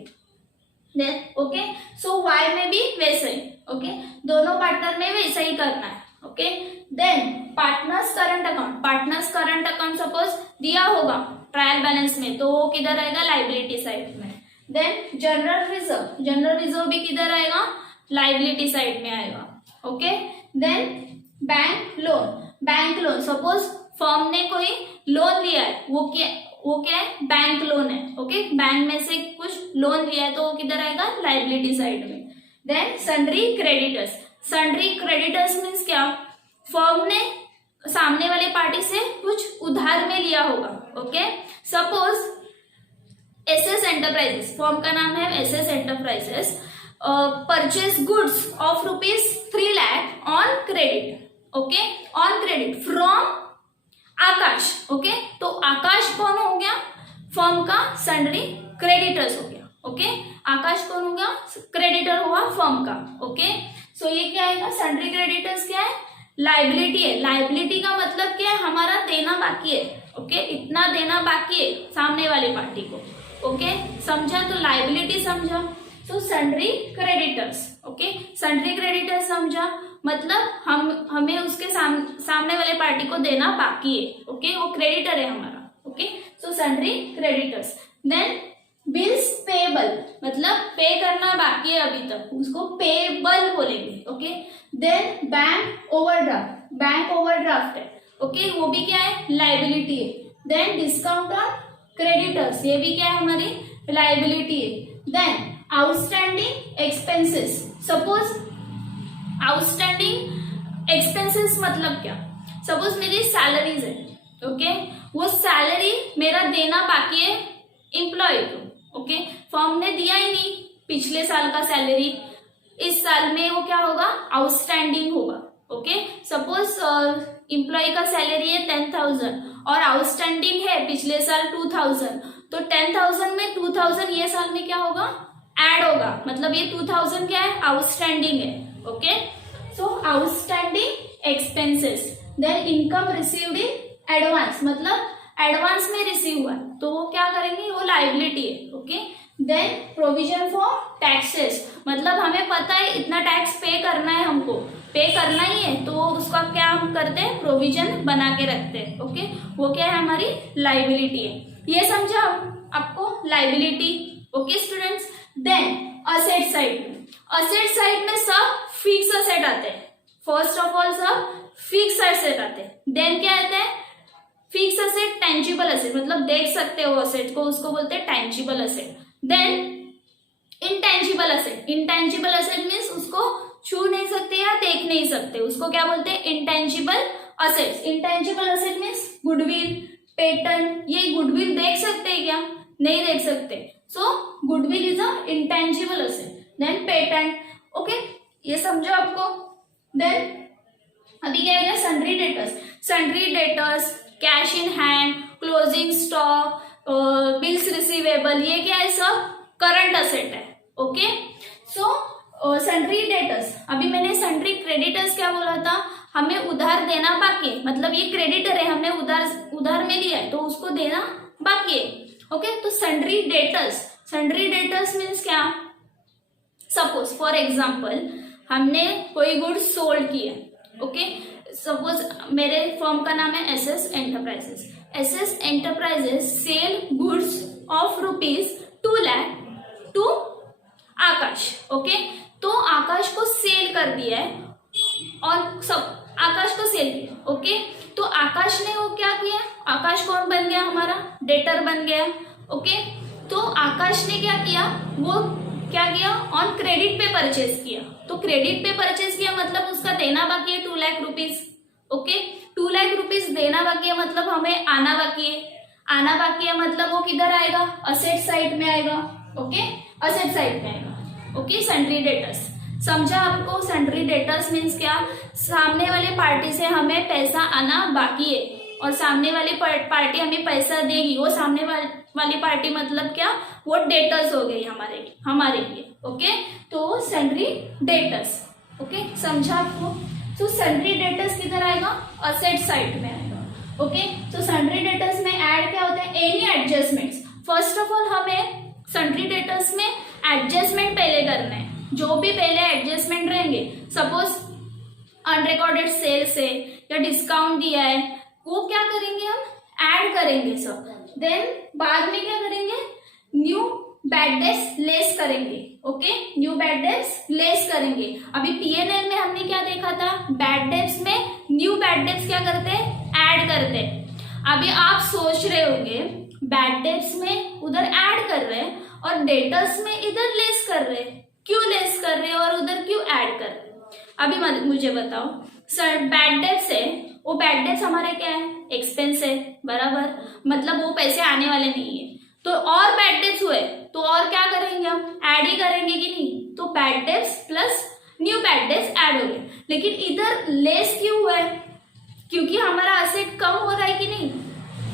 देन ओके, सो वाई में भी वैसे ही। ओके, दोनों पार्टनर में वैसा ही करना है। Okay, then partners current account, partners current account suppose दिया होगा ट्रायल बैलेंस में, तो वो किधर आएगा, लायबिलिटी साइड में। Then general reserve, general reserve भी किधर आएगा, लायबिलिटी साइड में आएगा। Okay, then bank loan, bank loan suppose firm ने कोई लोन लिया है, वो क्या है, बैंक लोन है। ओके, बैंक में से कुछ लोन लिया है तो वो किधर आएगा, लायबिलिटी साइड में। Then sundry creditors, sundry creditors means क्या, फर्म ने सामने वाले पार्टी से कुछ उधार में लिया होगा। Okay, suppose SS enterprises, firm का नाम है S S enterprises, purchase goods of ₹3 lakh on credit. Okay, on credit from Akash. Okay, तो आकाश कौन हो गया, फर्म का सन्ड्री क्रेडिटर्स हो गया। ओके, आकाश कौन हो गया, क्रेडिटर हुआ फर्म का। ओके, सो ये क्या आएगा, सन्ड्री क्रेडिटर्स क्या है, लायबिलिटी है। लायबिलिटी का मतलब क्या है, हमारा देना बाकी है। ओके, इतना देना बाकी है सामने वाली पार्टी को। ओके, समझा, तो लायबिलिटी समझा, so sundry creditors. Okay, sundry creditors समझा, मतलब हमें उसके सामने वाले पार्टी को देना बाकी है। ओके, वो क्रेडिटर है हमारा। Okay, so sundry creditors. Then bills payable, मतलब पे करना बाकी है अभी तक, उसको पेबल बोलेंगे। Okay, then bank overdraft, bank overdraft है। ओके, वो भी क्या है, लायबिलिटी है। देन डिस्काउंट ऑन क्रेडिटर्स, ये भी क्या है, हमारी लायबिलिटी है। Then outstanding expenses, suppose outstanding expenses मतलब क्या, सपोज मेरी सैलरीज है। ओके, वो सैलरी मेरा देना बाकी है एम्प्लॉय को। ओके, फर्म ने दिया ही नहीं पिछले साल का सैलरी, इस साल में वो क्या होगा, आउटस्टैंडिंग होगा। ओके, सपोज एम्प्लॉय का सैलरी है 10,000 और आउटस्टैंडिंग है पिछले साल 2,000, तो 10,000 में 2,000 ये साल में क्या होगा, ऐड होगा, मतलब ये 2,000 क्या है, आउटस्टैंडिंग है। Okay, so outstanding expenses. Then income received in advance, मतलब एडवांस में रिसीव हुआ तो वो क्या करेंगे, वो लायबिलिटी है। Okay, then provision for taxes, मतलब हमें पता है इतना टैक्स पे करना है, हमको पे करना ही है, तो उसका क्या हम करते हैं, प्रोविजन बना के रखते हैं। ओके, वो क्या है, हमारी लायबिलिटी है। ये समझा आपको liability. Okay students, then asset side, asset side में सब फिक्स असेट आते हैं। फर्स्ट ऑफ ऑल सब फिक्स असेट आते हैं। देन क्या आते हैं, फिक्स असेट, टेंजिबल असेट, मतलब देख सकते हो असेट को, उसको बोलते हैं tangible asset. Then intangible asset, intangible asset means उसको छू नहीं सकते या देख नहीं सकते, उसको क्या बोलते हैं, intangible assets. Intangible asset means goodwill, patent, ये गुडविल देख सकते हैं क्या, नहीं देख सकते, so goodwill is a intangible asset. Then patent. Okay, ये समझो आपको। देन अभी क्या है, sundry debtors, sundry debtors, cash in hand, closing stock, bills receivable, ये क्या है, सब करंट असेट है। ओके, सो सन्ड्री डेटर्स, अभी मैंने सन्ड्री क्रेडिटर्स क्या बोला था, हमें उधार देना बाकी है, मतलब ये क्रेडिटर है, हमने उधार में लिया है तो उसको देना बाकी है। ओके, तो sundry debtors, sundry debtors means क्या, सपोज फॉर एग्जाम्पल हमने कोई गुड्स सोल्ड किया। ओके, सपोज मेरे फर्म का नाम है S S enterprises, SS Enterprises sell goods of ₹2 lakh to Aakash. Okay, तो आकाश को सेल कर दिया है और सब आकाश को सेल किया। ओके, तो आकाश ने वो क्या किया, आकाश कौन बन गया, हमारा डेटर बन गया। ओके, तो आकाश ने क्या किया, वो क्या किया, ऑन क्रेडिट पे परचेज किया। तो क्रेडिट पे परचेज किया मतलब उसका देना बाकी है 2 lakh rupees. Okay, 2 lakh rupees देना बाकी है मतलब हमें आना बाकी है, आना बाकी है मतलब वो किधर आएगा, असेट साइड में आएगा। ओके, असेट साइड में आएगा। ओके, सन्ड्री डेटर्स समझा आपको। सन्ड्री डेटर्स मीन्स क्या, सामने वाले पार्टी से हमें पैसा आना बाकी है और सामने वाली पार्टी हमें पैसा देगी। वो सामने वाली पार्टी मतलब क्या, वो डेटर्स हो गई हमारे लिए। ओके, तो सन्ड्री डेटर्स। ओके, समझा आपको। तो सन्ड्री डेटर्स किधर आएगा, असेट साइड में आएगा। ओके, तो सन्ड्री डेटर्स में ऐड क्या होता है, any adjustments. First of all हमें सन्ड्री डेटर्स में एडजस्टमेंट पहले करना है। जो भी पहले एडजस्टमेंट रहेंगे, सपोज अनरिकॉर्डेड सेल्स है या डिस्काउंट दिया है, वो क्या करेंगे, हम ऐड करेंगे सब। देन बाद में क्या करेंगे, न्यू बैड डेट्स लेस करेंगे। Okay, new bad debts less करेंगे। अभी पीएनएल में हमने क्या देखा था, बैड डेट्स में न्यू बैड डेट्स क्या करते हैं, ऐड करते हैं। अभी आप सोच रहे होंगे बैड डेट्स में उधर ऐड कर रहे हैं और डेटर्स में इधर लेस कर रहे हैं, क्यों लेस कर रहे हैं और उधर क्यों ऐड कर रहे हैं। अभी मुझे बताओ सर, बैड डेट्स है, वो बैड डेट्स हमारे क्या है, एक्सपेंस है, बराबर, मतलब वो पैसे आने वाले नहीं है। तो और बैड डेट्स हुए तो और क्या करेंगे, हम ऐड ही करेंगे कि नहीं। तो bad debts plus new bad dates add हो गए। लेकिन इधर लेस क्यों हुआ है, क्योंकि हमारा असेट कम हो रहा है कि नहीं।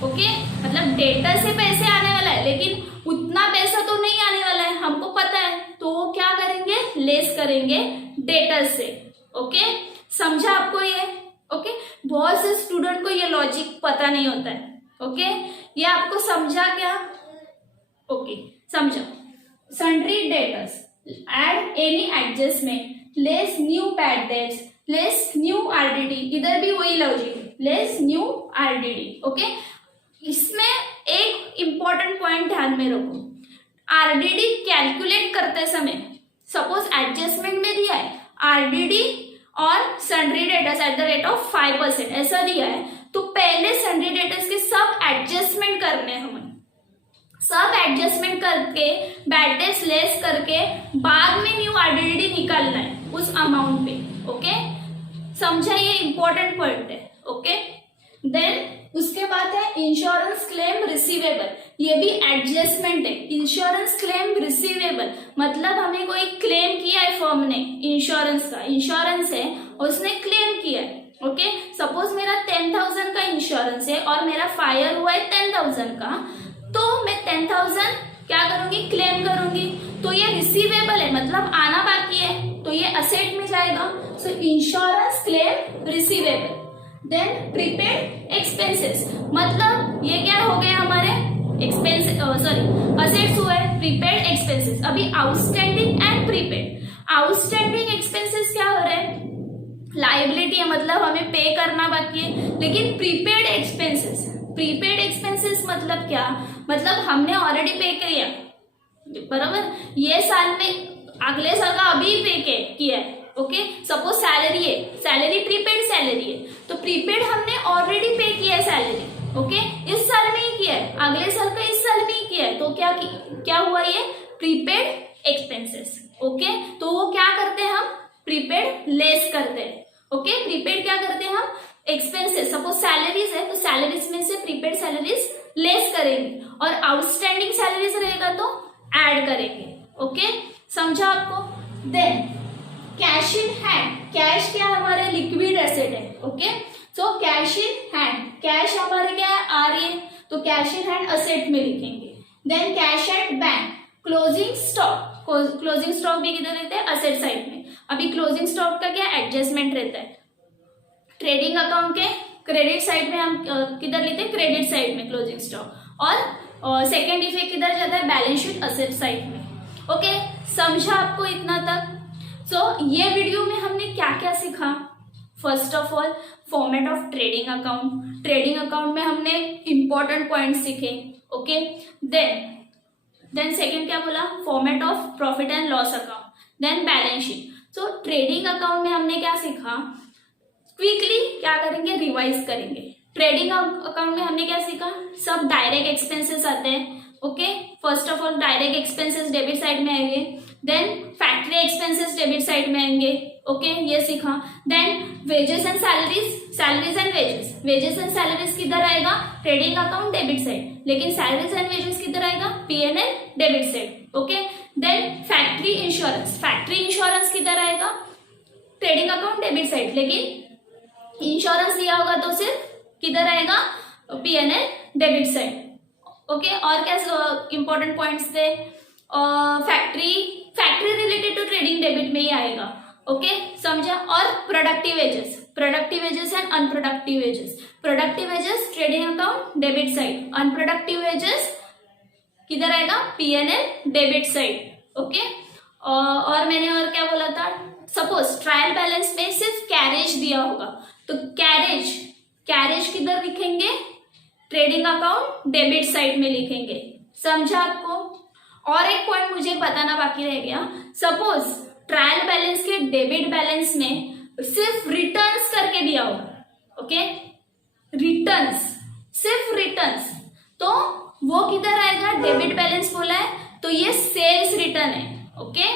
ओके, मतलब डेटर से पैसे आने वाला है लेकिन उतना पैसा तो नहीं आने वाला है, हमको पता है। तो वो क्या करेंगे, लेस करेंगे डेटर से। ओके, समझा आपको ये। ओके, बहुत से स्टूडेंट को ये लॉजिक पता नहीं होता है। ओके, ये आपको समझा क्या। ओके, समझा। Sundry debtors add any adjustment less new bad debts less new RDD, इधर भी वही logic, less new RDD. Okay, इसमें एक इंपॉर्टेंट पॉइंट ध्यान में रखो, आरडीडी कैलकुलेट करते समय सपोज एडजस्टमेंट में दिया है आरडीडी और sundry debtors at the rate of 5% ऐसा दिया है, तो पहले सन्ड्री डेटर्स के सब एडजस्टमेंट करने हैं हमें, सब एडजस्टमेंट करके बैड डेट्स लेस करके बाद में न्यू आरडीडी निकालना है उस अमाउंट पे। ओके, समझा, ये इंपॉर्टेंट पॉइंट है। ओके, देन उसके बाद है इंश्योरेंस क्लेम रिसीवेबल, ये भी एडजस्टमेंट है। इंश्योरेंस क्लेम रिसीवेबल मतलब हमें कोई क्लेम किया है फर्म ने, इंश्योरेंस का, इंश्योरेंस है उसने क्लेम किया है। ओके, सपोज मेरा 10,000 का इंश्योरेंस है और मेरा फायर हुआ है 10,000 का, तो मैं 10,000 क्या करूंगी, क्लेम करूंगी। तो ये रिसीवेबल है मतलब आना बाकी है, तो ये असेट में जाएगा। So insurance claim receivable. Then prepaid expenses मतलब ये क्या हो गए हमारे एक्सपेंस, सॉरी असेट्स हुए, प्रीपेड एक्सपेंसेस। अभी outstanding and prepaid. Outstanding expenses क्या हो रहे हैं, लायबिलिटी है मतलब हमें पे करना बाकी है। लेकिन प्रीपेड एक्सपेंसेस, प्रीपेड एक्सपेंसेस मतलब क्या, मतलब हमने ऑलरेडी पे किया, बराबर, ये साल में अगले साल का अभी पे किया है। ओके, सपोज सैलरी है, सैलरी प्रीपेड सैलरी है, तो प्रीपेड हमने ऑलरेडी पे किया है सैलरी। ओके, इस साल में ही किया है, अगले साल का इस साल में ही किया है, तो क्या हुआ, ये प्रीपेड एक्सपेंसेस। ओके, तो वो क्या करते हैं, हम प्रीपेड लेस करते हैं। ओके, प्रीपेड क्या करते हैं हम, एक्सपेंसेस, सपोज सैलरीज है तो सैलरीज में से प्रीपेड सैलरीज लेस करेंगे और आउटस्टैंडिंग सैलरीज रहेगा तो ऐड करेंगे। ओके, समझा आपको। Then cash in hand, cash क्या हमारे लिक्विड एसेट है। Okay, so cash in hand, cash हमारे क्या आ रही है, तो कैश इन हैंड असेट में लिखेंगे। Then cash at bank, closing stock, closing stock भी किधर रहते हैं, असेट साइड में। अभी क्लोजिंग स्टॉक का क्या एडजस्टमेंट रहता है, ट्रेडिंग अकाउंट के क्रेडिट साइड में हम किधर लेते हैं, क्रेडिट साइड में क्लोजिंग स्टॉक, और सेकेंड इफेक्ट किधर जाता है, बैलेंस शीट असेट साइड में। ओके, समझा आपको इतना तक। सो ये वीडियो में हमने क्या क्या सीखा, first of all format of trading account, trading account में हमने इंपॉर्टेंट पॉइंट सीखे, ओके। देन सेकेंड क्या बोला, format of profit and loss account, then balance sheet. So trading account में हमने क्या सीखा, क्विकली क्या करेंगे, रिवाइज करेंगे। ट्रेडिंग अकाउंट में हमने क्या सीखा, सब डायरेक्ट एक्सपेंसेस आते हैं, okay. First of all direct expenses debit side में आएंगे, then factory expenses debit side में आएंगे, ओके, ये सीखा। Then wages and salaries, salaries and wages, wages and salaries किधर आएगा, ट्रेडिंग अकाउंट डेबिट साइड, लेकिन सैलरीज एंड वेजेस किधर आएगा, P&L debit side, okay. Then factory insurance, factory insurance किधर आएगा, ट्रेडिंग अकाउंट डेबिट साइड, लेकिन इंश्योरेंस दिया होगा तो सिर्फ किधर आएगा, P&L डेबिट साइड, ओके। और क्या इंपॉर्टेंट पॉइंट्स थे, factory related to trading debit में ही आएगा, ओके, समझा। और productive wages and unproductive wages, productive wages trading account debit side, unproductive wages किधर आएगा, P&L डेबिट साइड, ओके। और मैंने और क्या बोला था, सपोज ट्रायल बैलेंस में सिर्फ कैरेज दिया होगा तो कैरेज किधर लिखेंगे, ट्रेडिंग अकाउंट डेबिट साइड में लिखेंगे, समझा आपको। और एक पॉइंट मुझे बताना बाकी रह गया, सपोज ट्रायल बैलेंस के डेबिट बैलेंस में सिर्फ रिटर्न्स करके दिया होगा, ओके, रिटर्न्स, सिर्फ रिटर्न्स, तो वो किधर आएगा, डेबिट बैलेंस बोला है तो ये सेल्स रिटर्न है, ओके,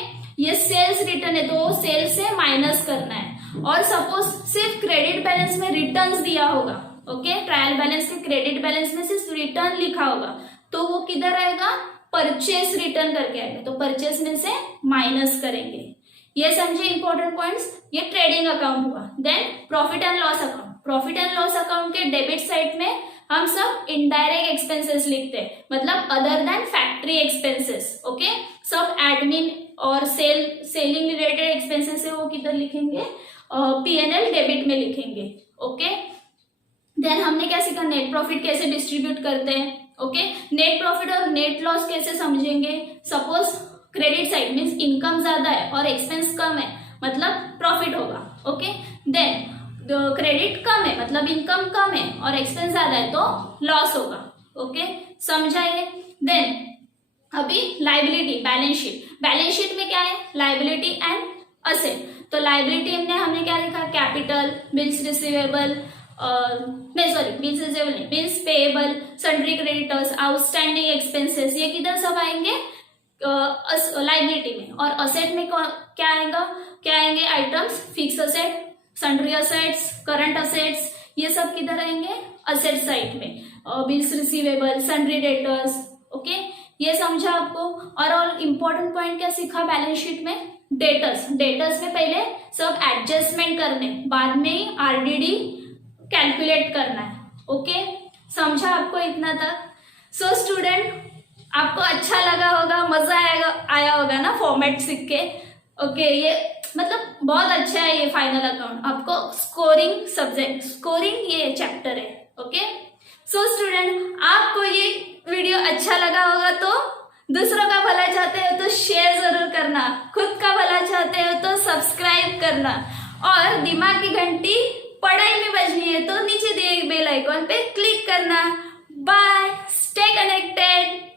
ये सेल्स रिटर्न है तो सेल्स से माइनस करना है। और सपोज सिर्फ क्रेडिट बैलेंस में रिटर्न्स दिया होगा, ओके, ट्रायल बैलेंस के क्रेडिट बैलेंस में सिर्फ रिटर्न लिखा होगा तो वो किधर आएगा, परचेस रिटर्न करके आएगा, तो परचेस में से माइनस करेंगे। ये समझे इंपॉर्टेंट पॉइंट्स, ये ट्रेडिंग अकाउंट हुआ। Then profit and loss account, profit and loss account के डेबिट साइड में हम सब इनडायरेक्ट एक्सपेंसेस लिखते हैं, मतलब other than factory expenses, okay. सब एडमिन और सेलिंग रिलेटेड एक्सपेंसेस है वो किधर लिखेंगे, P&L डेबिट में लिखेंगे, ओके। देन हमने क्या सीखा, नेट प्रॉफिट कैसे डिस्ट्रीब्यूट करते हैं, ओके। नेट प्रॉफिट और नेट लॉस कैसे समझेंगे, suppose credit side means income ज्यादा है और एक्सपेंस कम है, मतलब प्रॉफिट होगा, ओके। देन क्रेडिट कम है मतलब इनकम कम है और एक्सपेंस ज्यादा है तो लॉस होगा, ओके, समझा ये। देन अभी लाइबिलिटी, बैलेंस शीट में क्या है, लाइबिलिटी एंड असेट। तो लाइबिलिटी में हमने क्या लिखा, capital, bills receivable, bills payable, sundry creditors, outstanding expenses, ये किधर सब आएंगे, लाइबिलिटी में। और असेट में क्या आएंगे items, fix asset, sundry assets, current assets, ये सब किधर आएंगे, असेट साइड में। Bills receivable, sundry debtors, okay, ये समझा आपको। और इम्पोर्टेंट पॉइंट क्या सीखा बैलेंस शीट में, डेटर्स में पहले सब एडजस्टमेंट करने, बाद में ही RDD कैलकुलेट करना है, ओके, समझा आपको इतना तक। सो स्टूडेंट, आपको अच्छा लगा होगा, मजा आया होगा ना फॉर्मेट सीख के, ओके। ये मतलब बहुत अच्छा है ये फाइनल अकाउंट, आपको स्कोरिंग ये चैप्टर है, ओके। सो स्टूडेंट, आपको ये वीडियो अच्छा लगा होगा तो दूसरों का भला चाहते हो तो शेयर जरूर करना, खुद का भला चाहते हो तो सब्सक्राइब करना, और दिमाग की घंटी पढ़ाई में बजनी है तो नीचे दिए बेल आइकॉन पे क्लिक करना। Bye, stay connected.